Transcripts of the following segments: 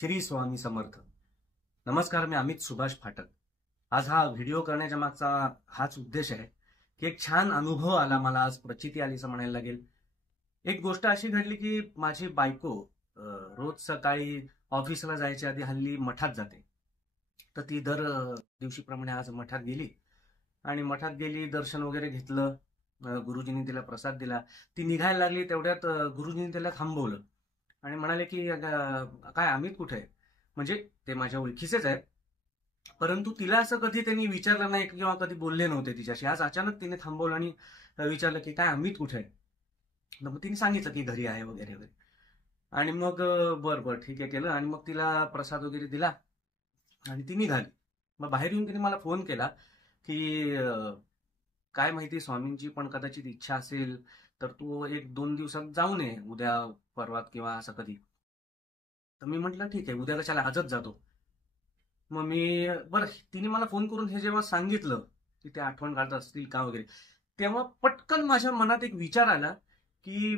श्री स्वामी समर्थ. नमस्कार, मी अमित सुभाष फाटक. आज हा व्हिडिओ करण्याच्या मागचा हाच उद्देश आहे की एक छान अनुभव आला मला, आज प्रचिती आली असं म्हणायला लागेल. एक गोष्ट अशी घडली की माझी बायको रोज सकाळी ऑफिसला जायच्या आधी हल्ली मठात जाते. तर ती दर दिवशीप्रमाणे आज मठात गेली आणि मठात गेली, दर्शन वगैरे घेतलं. गुरुजींनी तिला प्रसाद दिला. ती निघायला लागली तेवढ्यात गुरुजींनी तिला थांबवलं आणि म्हणाले की काय अमित कुठे आहे? म्हणजे ते माझ्या ओळखीचेच आहेत, परंतु तिला असं कधी त्यांनी विचारलं नाही किंवा कधी बोलले नव्हते तिच्याशी. आज अचानक तिने थांबवलं आणि विचारलं की काय अमित कुठे आहे? मग तिने सांगितलं की घरी आहे वगैरे वगैरे. आणि मग बरं बरं ठीक आहे केलं आणि मग तिला प्रसाद वगैरे दिला आणि ती निघाली. मग बाहेर येऊन तिने मला फोन केला की काय माहिती, स्वामींची पण कदाचित इच्छा असेल तर तू 1-2 दिवसात जाऊन ये, उद्या परवात किंवा असं कधी. तर मी म्हटलं ठीक आहे, उद्या कशाला, आजच जातो. मग मी बरं, तिने मला फोन करून हे जेव्हा सांगितलं की ते आठवण काढत असतील का वगैरे, तेव्हा पटकन माझ्या मनात एक विचार आला की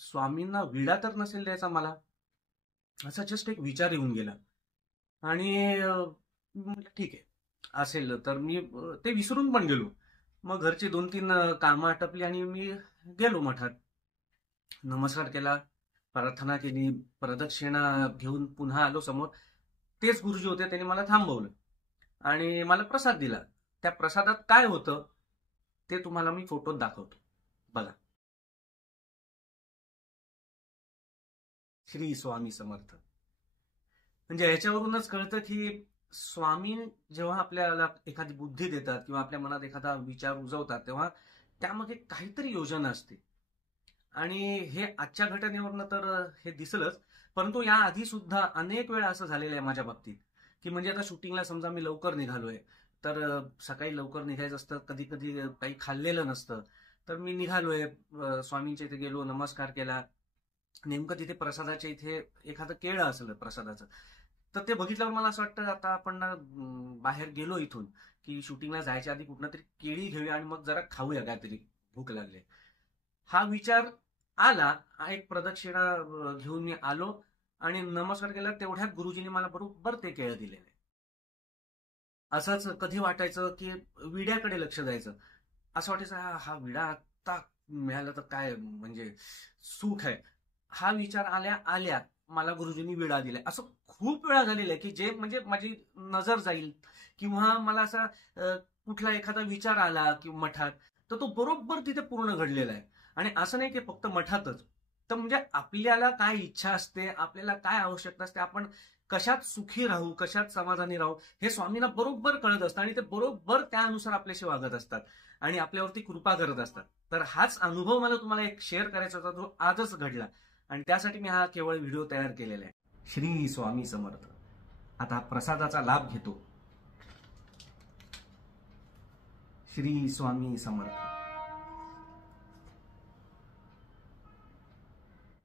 स्वामींना विडा तर नसेल द्यायचा मला, असा जस्ट एक विचार येऊन गेला. आणि म्हटलं ठीक आहे, असेल तर मी ते विसरून पण गेलो. मग घरची 2-3 कामं आटपली आणि मी गेलो मठात. नमस्कार केला, प्रार्थना केली, प्रदक्षिणा घेऊन पुन्हा आलो समोर. तेच गुरुजी होते, त्यांनी मला थांबवलं आणि मला प्रसाद दिला. त्या प्रसादात काय होतं ते तुम्हाला मी फोटोत दाखवतो, बघा. श्री स्वामी समर्थ. म्हणजे याच्यावरूनच कळतं की स्वामी जेव्हा आपल्याला एखादी बुद्धी देतात किंवा आपल्या मनात एखादा विचार उजवतात, तेव्हा त्यामध्ये काहीतरी योजना असते. आणि हे आजच्या घटनेवरनं तर हे दिसलंच, परंतु या आधी सुद्धा अनेक वेळा असं झालेलं आहे माझ्या बाबतीत की म्हणजे आता शूटिंगला समजा मी लवकर निघालोय, तर सकाळी लवकर निघायचं असतं, कधी कधी काही खाल्लेलं नसतं, तर मी निघालोय, स्वामींच्या इथे गेलो, नमस्कार केला. नेमकं तिथे प्रसादाच्या इथे एखादं केळं असलं प्रसादाचं, तर ते बघितल्यावर मला असं वाटतं आता आपण बाहेर गेलो इथून की शूटिंगला जायच्या आधी कुठनं तरी केळी घेऊया आणि मग जरा खाऊया, काहीतरी भूक लागली. हा विचार आला, एक प्रदक्षिणा घेऊन मी आलो आणि नमस्कार केला. तेवढ्यात गुरुजींनी मला बरोबर ते केळं दिलेले. असंच कधी वाटायचं की विड्याकडे लक्ष द्यायचं, असं वाटायचं हा विडा आता मिळाला तर काय म्हणजे सुख आहे. हा विचार आल्या आल्या मला गुरुजींनी विडा दिलाय. असं खूप वेळा झालेलं आहे की जे म्हणजे माझी नजर जाईल किंवा मला असा कुठला एखादा विचार आला की मठात, तर तो बरोबर तिथे पूर्ण घडलेला आहे. आणि असं नाही की फक्त मठातच, तर म्हणजे आपल्याला काय इच्छा असते, आपल्याला काय आवश्यकता असते, आपण कशात सुखी राहू, कशात समाधानी राहू, हे स्वामींना बरोबर कळत असतं आणि ते बरोबर त्यानुसार आपल्याशी वागत असतात आणि आपल्यावरती कृपा करत असतात. तर हाच अनुभव मला तुम्हाला एक शेअर करायचा होता, जो आजच घडला आणि त्यासाठी मी हा केवळ व्हिडिओ तयार केलेला आहे. श्री स्वामी समर्थ. आता प्रसादाचा लाभ घेतो. श्री स्वामी समर्थ.